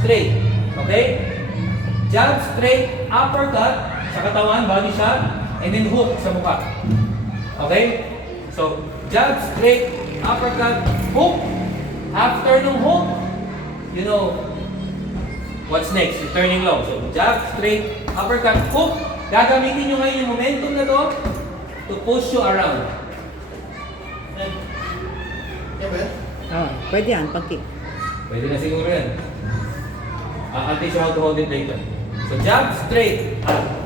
straight. Okay? Jab, straight, uppercut sa katawan, body shot, and then hook sa mukha. Okay? So, jab, straight, uppercut, hook. After nung hook, you know what's next. You're turning low. So, jab, straight, uppercut, hook. Gagamitin nyo ngayon yung momentum na to to push you around. Pwede yan, pag-kick. Pwede na siguro yan. I'll teach you how to hold it later. So, jab, straight,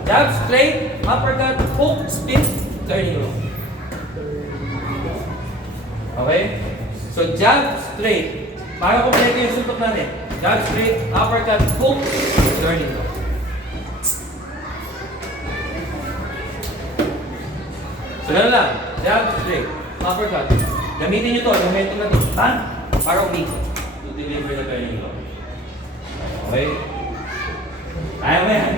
jab, straight, uppercut, hook, spin, turning low. Okay? So, jab, straight. Para kompleto yung suntok natin. Jab, straight, uppercut, hook, turning low. So, gano'n lang. Jab, straight, uppercut. Gamitin nyo to, yung momentum natin. Tan, para umikot. To deliver the turning low. Okay? Kaya mo yan.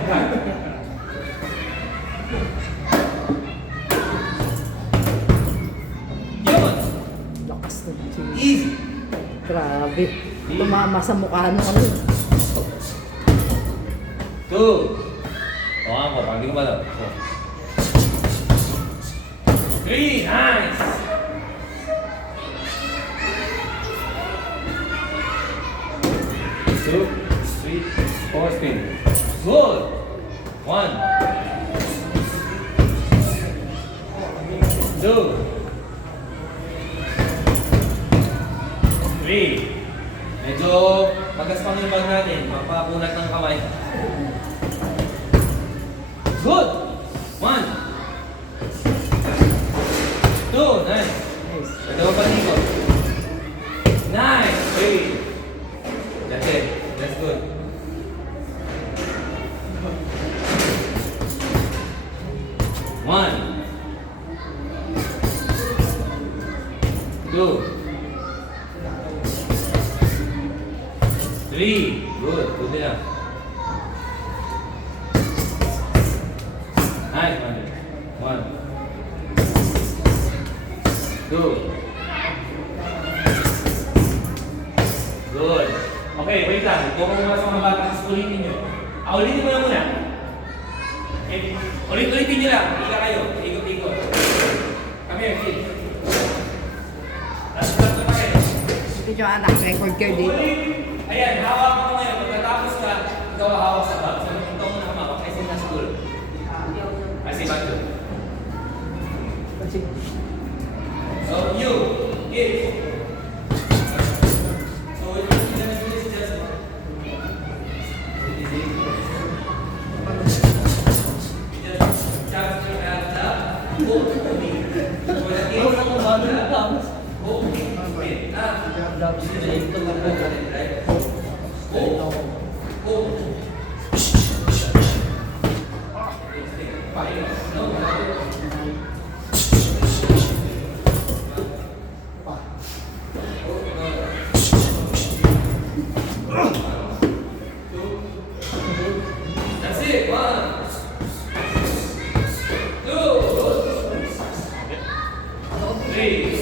Yun! Lakas na. Easy! Grabe. Tumama sa mukha nung ano. 2. O, ako. Pagdi ko ba daw? 3. Nice! 2, 3, 4, spin. Good! 1, 2, 3. Medyo magaspang yung bag natin. Mapapunat ng kamay. Good! 1, 2, nice. Dalawa pa dito. Nice! 3. That's it. That's good. 1, 2, 3. Good. Good enough. Nice, Andre. 1, 2. Good. Okay, wait lang. Huwag mo muna sa mga bata. Ulitin nyo. Ulitin mo lang muna. Okay. Ulitin nyo lang. Ika kayo. Ikot-ikot. Come here, kid. Last na kayo. Ito yung anak, record kayo dito. Ayan, hawak mo ngayon. Pagkatapos ka, ikaw hawak sa bag. So, ito muna kumawak. Kasi na school. Kasi bag doon. So, you, kids. So, what you're gonna do is just easy. You just tap your hands up. Hold the knee. So, the kids don't want to hold the knee. Right? Hold. Hold. That's it. 1, 2, 3.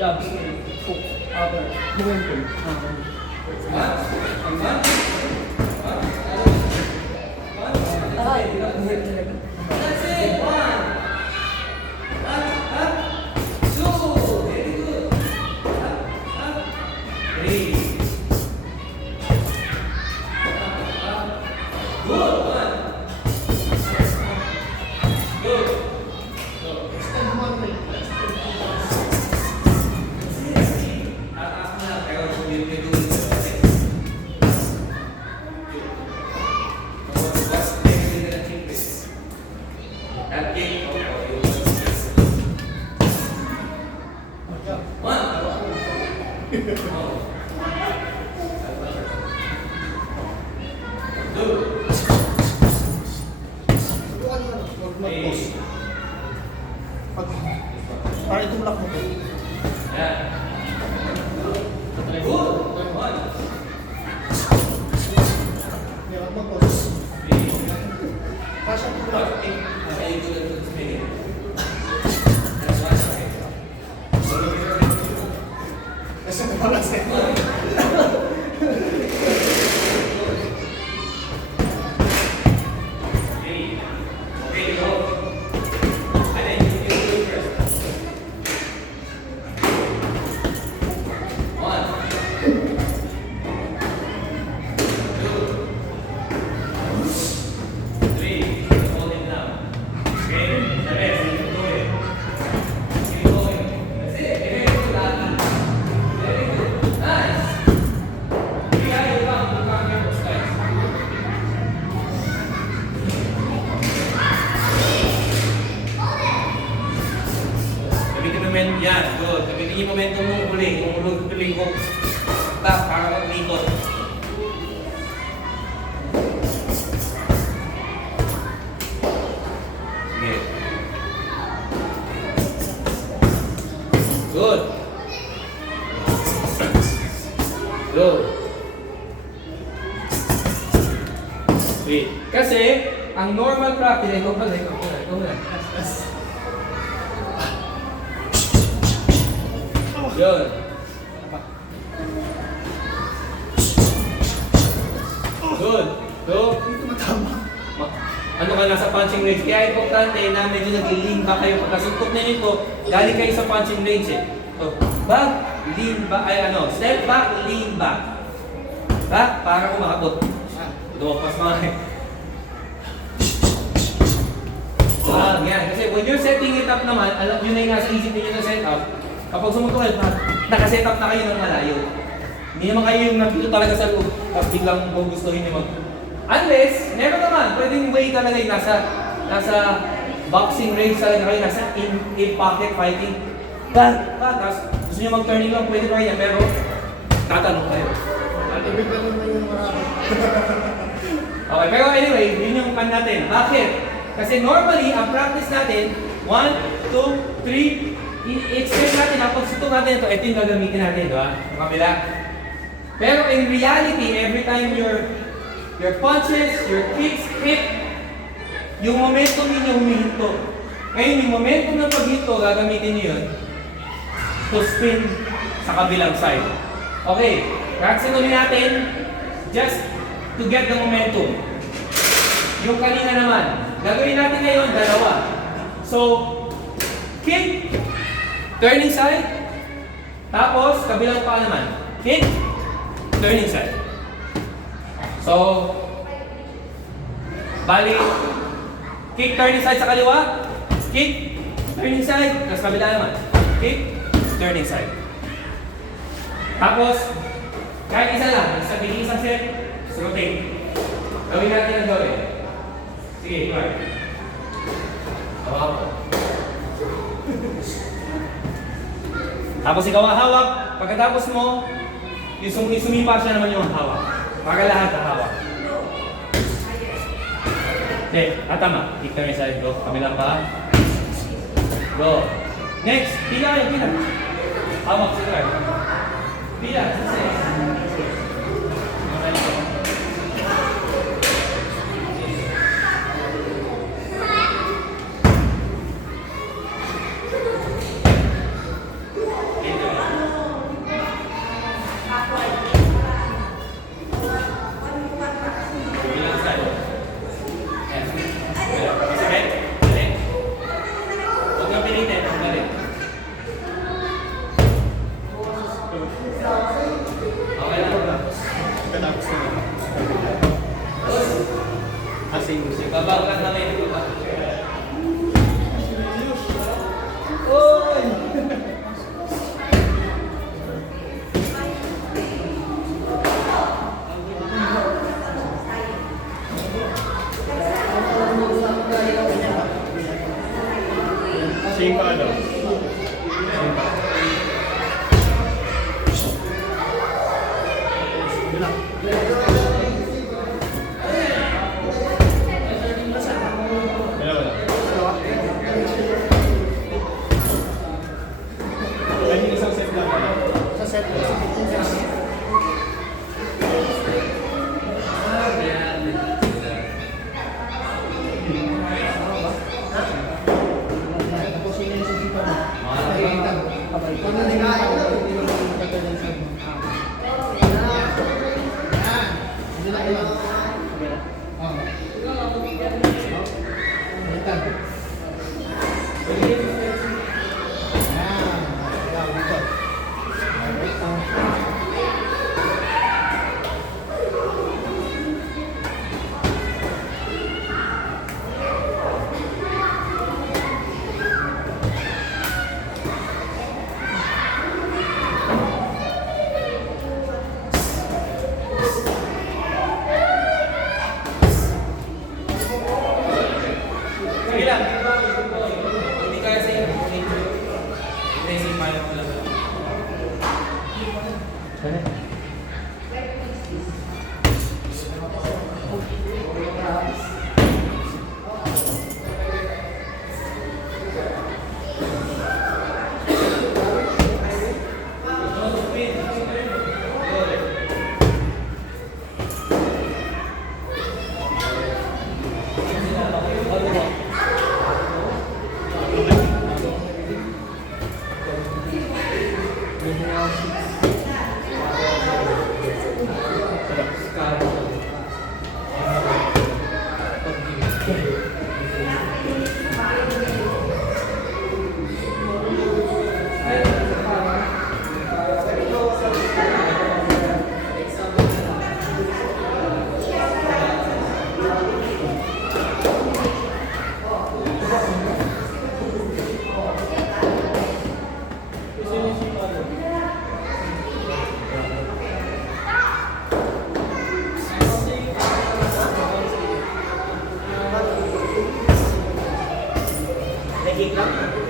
Jobs. Hook. Upper. Momentum. That's it. 1, 2. Very good. 3. Good. 1. Good. Para itulak mo po. Yan. Good. One. Yan, mag-pause. Three. Pasya tulak. Okay. Okay, good. Spinning. That's one. Okay. Kasi mabalas eh. Okay, go. And then you do it first. One. Two. Three. Hold it down. Okay, the rest, you do it. Keep going. That's it. Very good, Lati. Very good. Nice. Yeah, you come here, those guys. Gamitin mo yan, good. Gamitin yung momentum mong uli, yung uli ko. Tap, para mag-likot. Sige. Good. Good. Wait. Kasi, ang normal practice, ikaw pala. Yun. Good. So, ano ka nasa punching range? Kaya importante na medyo nag-lean back kayo. Pagkasuntok na nito, galing kayo sa punching range eh. So, back, lean back, step back, lean back. Back, para kumakabot. Dumapas mga eh. Yan. Kasi when you're setting it up naman, alam nyo na yung nasa isip ninyo na set up. Kapag sumutok kayo, nakaset up na kayo ng malayo. Hindi naman kayo yung nandito talaga sa loob, tapos biglang gugustuhin nyo mag... Unless, meron naman, pwedeng way talaga yung nasa boxing range talaga kayo, nasa in pocket fighting. Tapos gusto nyo mag-turning lang, pwede pa rin yan, pero tatanong kayo. Ibig na naman yung marami. Okay, pero anyway, yun yung pan natin. Bakit? Kasi normally, ang practice natin, 1, 2, 3, i-extend natin, pag sutok natin ito yung gagamitin natin, di ba? Ang kabila. Pero in reality, every time your punches, your kicks hit, yung momentum ninyo humihinto. Ngayon, yung momentum ng paghinto, gagamitin niyo yun to spin sa kabilang side. Okay, practice ulit natin just to get the momentum. Yung kanina naman, gagawin natin ngayon, dalawa. So, kick, turning side, tapos kabilang pa naman. Kick, turning side. So, bali, kick, turning side sa kaliwa, kick, turning side, tapos kabila naman. Kick, turning side. Tapos, kahit isa lang, sabihin isang set, rotate. Gawin natin ang gawin. Sige, Mark. Hawak ko. Tapos ikaw ang hawak. Pagkatapos mo, yung sumipa siya naman yung hawak. Para lahat ang hawak. Hindi, tama. Kick turn side, go. Kamilang pa. Go. Next, pila kayo, pila. Hawak si Clark. Pila, success. Babag lang namin. Oy! Same pa daw.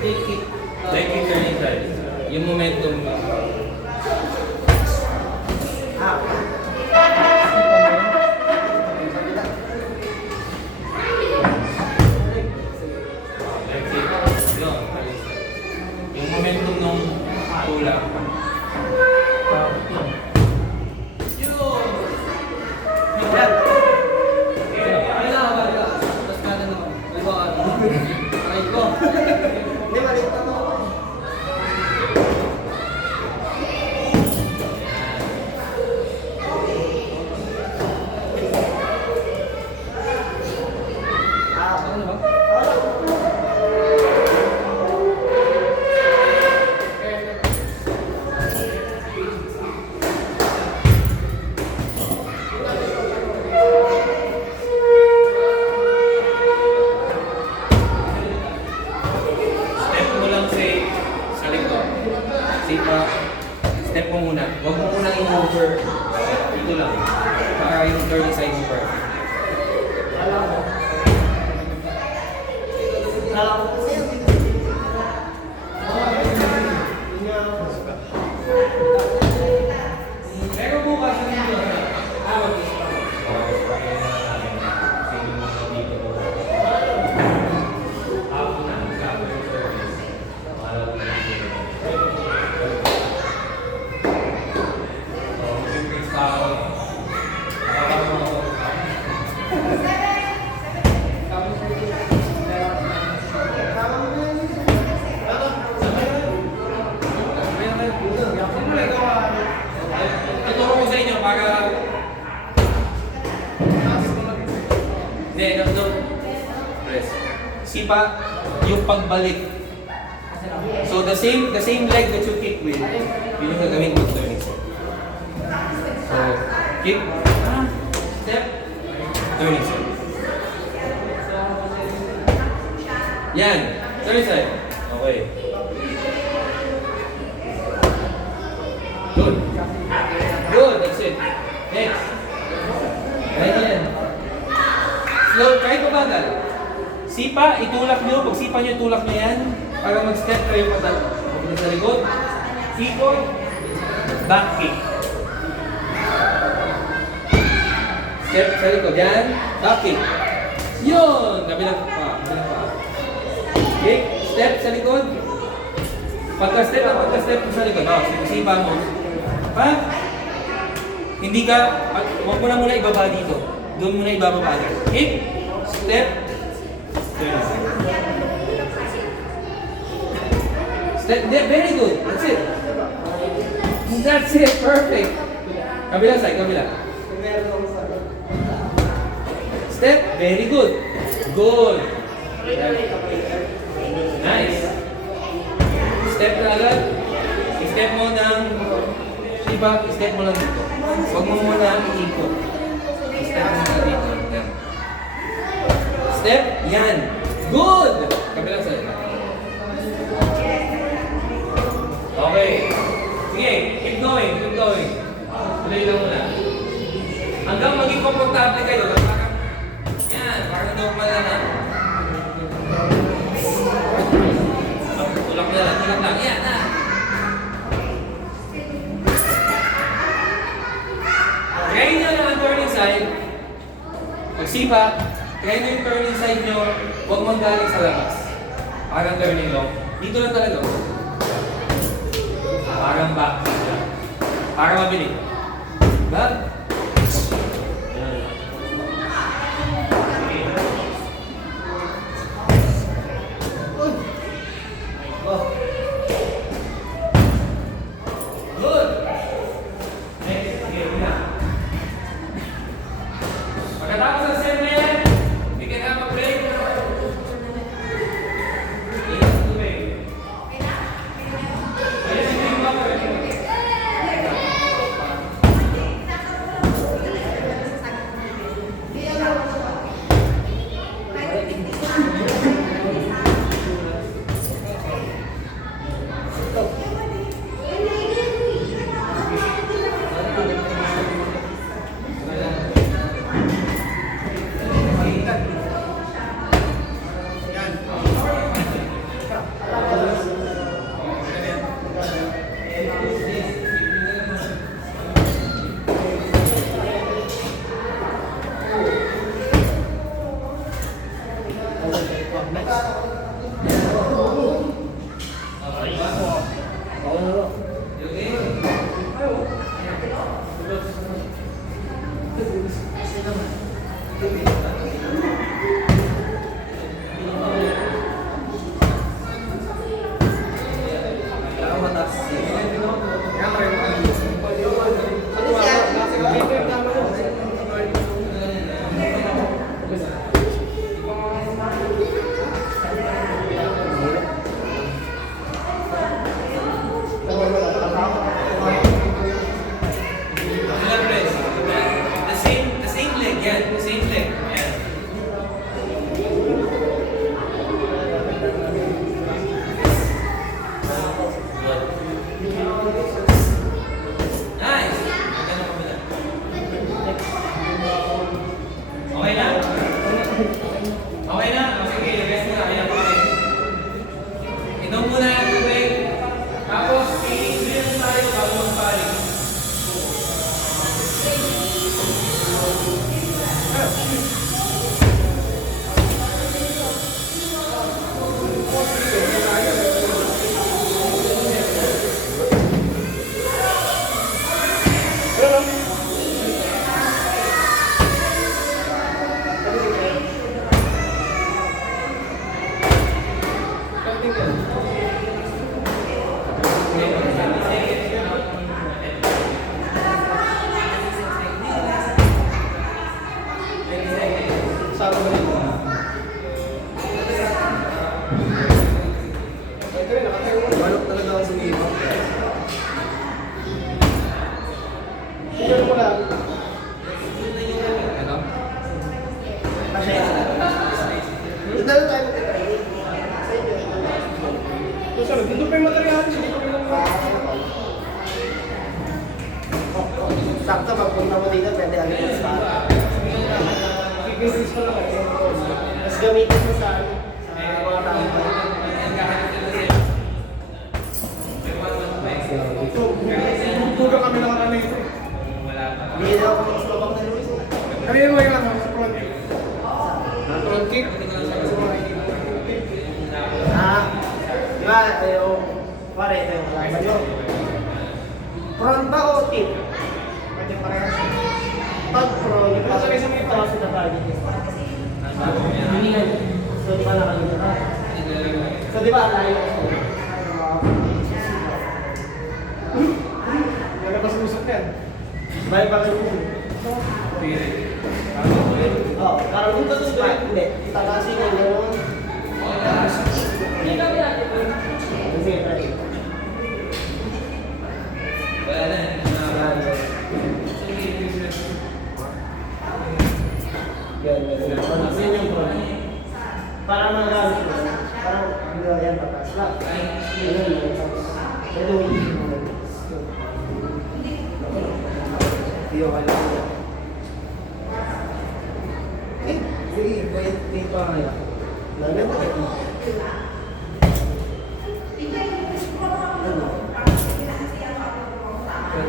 Leg kick turning side. Yung momentum mo. Leg kick. Yun. Yung momentum nung tulak. Hindi, maliit na ako. Step mo lang sa likod. Sipa. Step mo muna. Huwag mo muna i-over. Ito lang. Para yung turning side mo perfect. Pero bukas na dito. Tuturo ko sa inyo para... Hindi, no. Press. Sipa, yung pagbalik. So the same leg that you kick with, yun yung gagawin mo turning side. So, kick, step, turning side. Yan, turning side. Okay. Good. Good, that's it. Next. Right yan. Slow, kahit mabagal. Sipa, itulak nyo. Pag sipa nyo, itulak nyo yan. Para mag-step kayo papunta sa likod. Ikot. Back kick. Step sa likod. Yan. Back kick. Yun! Kabilang pa. Kabilang pa. Kick. Step sa likod. Pagka-step mo sa likod. Sipa mo. Pa? Hindi ka, huwag mo na muna ibaba dito. Doon muna ibababa dito. Kick. Step. Step. Very good. That's it. That's it. Perfect. Kabila side. Kabila. Step. Very good. Good. Nice. Step na agad. Step mo ng Sipa, step mo lang dito. Huwag mo muna i-ikot. Step mo lang dito. Yan. Step. Yan. Good! Kabilang side. Okay. Sige, keep going, keep going. Tuloy lang muna. Hanggang maging komportable kayo. Parang normal na na. Tulak na lang, tulak lang. Yan na. Try nyo lang ang turning side. Pagsipa, try nyo yung turning side nyo. Huwag manggaling sa labas. Parang turning long. Dito lang talaga. Parang back. Para mabilis. Back. Good. Next, sige, una. Pagkatapos ng set na yan, bigyan ka mag-break. Iwas tubig. Ayun, si Green Walker. The same leg, yan. The same leg. Yan. Nice. Maganda ka pala. Okay na? Okay na? O, sige, rest muna. Kaya pa kayo. Inom muna yung tubig. Tapos, i-drill tayo bago mag-paring. Balok talaga ako sumipa. Kasi, doon tayo magte-training. Sa inyo. Doon pa yung material, hindi ko rin Sakto, pagpunta mo dito, pwede agad yung start. i-business ko lang eh. Tapos gamitin mo sa mga tao. Tuga kami lang na ito. Hindi daw ako mas lubak na Luis. Kanina mo yung ano, front kick. Front kick. Di ba, yung pare, ito yung kalaban nyo. Front ba o tip? Pwede parehas. Pag pro, yung Sabay sa mga ito sa target. So, di ba nakalito na? So, di ba, alayo ko? Lalabas ng usap yan. Bye, bakit mo? Oo, parang dito sa spot. Hindi, tatasin yung gano'n. Sige, try. Wala na. Yan. Tatasin yung front. Para magamit mo. Parang, yan, patas lang. Ganun lang. Pero, Iyo, wala ko. Sige, wait pa kaya. Lagyan mo.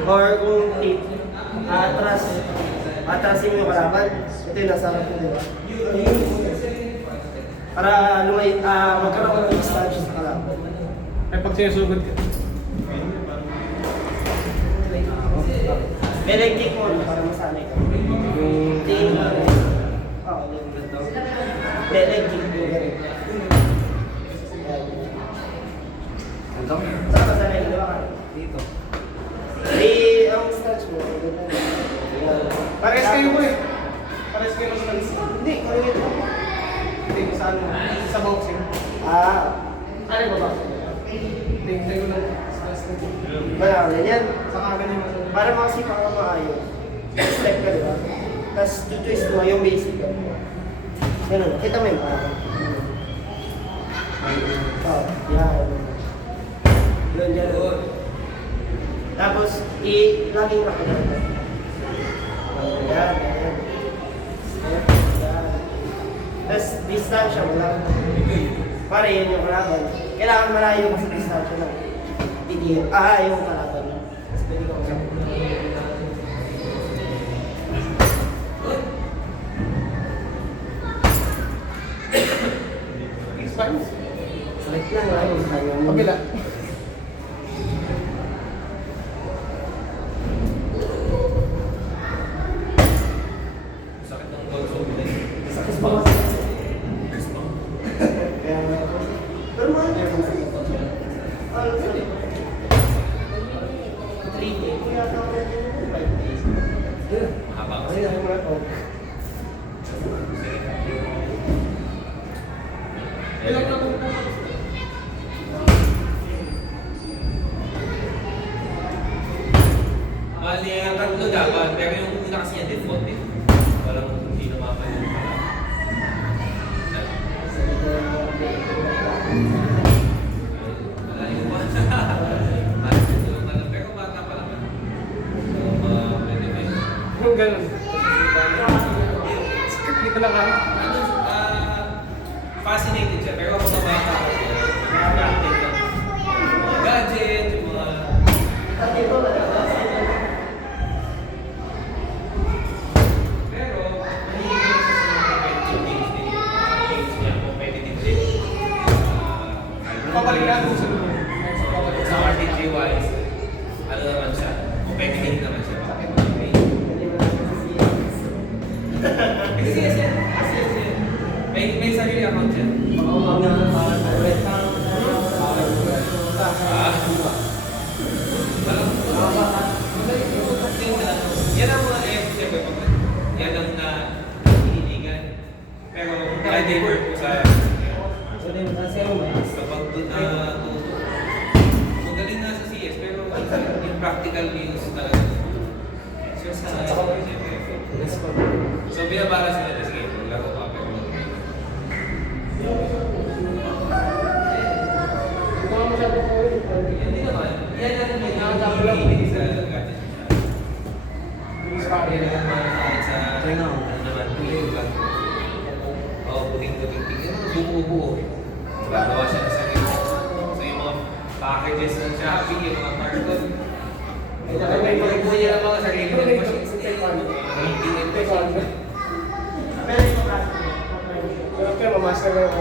Or kung atrasin mo yung kalaban, ito yung nasa harap mo, di ba? Para magkaroon ng distansya sa kalaban. Ay, pag sinusugod ka. May leg kick mo para masanay ka. Tingin mo. Oo, may leg kick mo. Yan. Saan ka sanay? Di ba ka? Dito. Ang stance mo. Pares kayo mo eh. Pares kayo sa kanisa. Hindi, kaligit mo. Hindi ko sa ano. Sa boxing. Ano ba ba? Hindi ko lang. Marami yan. Sa kagan yung mga. Para makasipa ka maayos. Step ka, di ba? Tapos twist mo yung basic ka. Ganun. Kita mo yung parang. Oo, yan. Yun, yan. Tapos, laging nakagal ka. Yan, yan. Yan. Tapos, distansya mo lang. Para yun yung kalaban. Kailangan malayo ka sa distansya lang. Hindi, yung kalaban. Tapos, pwede ka usap. Spines. Sakit lang, ayun. Kabila. Sakit ng torso. Sakit pa ba? Pero mahal. 3 days. Kaya ako na 5 days. Mahaba kasi. Ayun, ayun, ayun. Ilang na po? Mali, ang tatlo dapat, pero yung una kasi yan default eh. Walang hindi naman yun. Wala yung malas na tulong na lang, pero bata pa naman. So, pwede ba yun? Yung ganun. Skip dito lang ha. Ano, fascinated siya, pero ako na bata kasi, practice lang. Mga gadget, yung mga... Pero, mahilig siya sa mga competitive games din. Games niya, competitive din. Papalikan mo sa Sa RPG-wise, ano naman siya, competitive naman siya. Kasi yes yan. Kasi yes yan. May sarili account yan. Yan ang mga siyempre, yan ang hiniligan. Pero kahit they work ko sa kapag tuto, magaling na sa CS, pero yung practical views talaga. So, so binabalance nila, sige, laro ka, pero hindi naman. Yan ang may nakakabilis sa gadget. Yan ang mga kahit sa ano naman, puling lang. Oo, puting-puting. Yan ang buo-buo. Gagawa siya ng sarili. So yung mga packages ng Shopee, yung mga carton. Pag-buo niya ang mga sarili ng machines. Pero master na ako.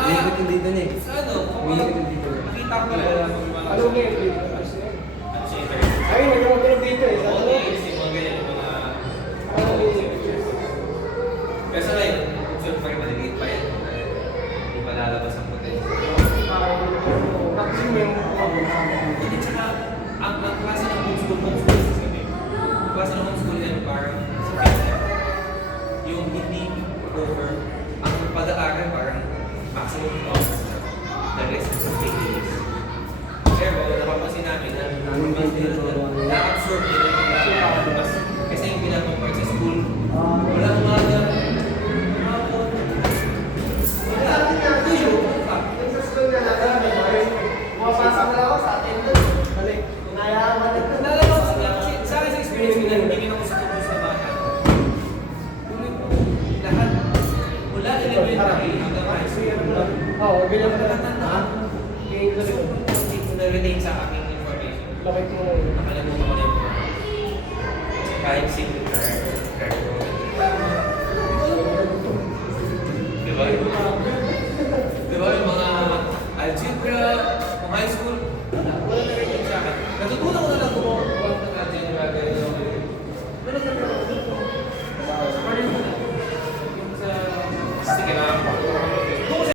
Umiikot yung dito niya eh. Sa ano? Umiikot yung dito. Nakita ko pala yung mga... Ano nga yung dito? Ano siya yung Ay, nagkakaroon dito eh. Oo, yes, yung mga ganyan, yung mga... Pero sa ngayon, option pa rin maliliit pa yan. Hindi pa lalabas ang potential. Maximum yung Hindi, tsaka, ang klase ng homeschool kasi sabi. Ang klase ng homeschool yan, parang sa kanya, yung hindi over, ang pag-aaral parang maximum cost, the rest is days. Pero napapansin namin na na-absorb nila yung mas kasi yung pinapapart sa school, walang umaga, tuyo, Sa school na natin, pumapasok na ako sa atin doon. Balik. Nayaman. Nalalaman kasi sa akin sa experience ko na hindi rin ako sa tubos na bata. Tuloy po, lahat, mula elementary hanggang high school, Oo, bilang na. natatandaan ko. Kasi hindi ko na-retain sa aking information. Lapit mo. Nakalimutan ko na yung mga. Kahit single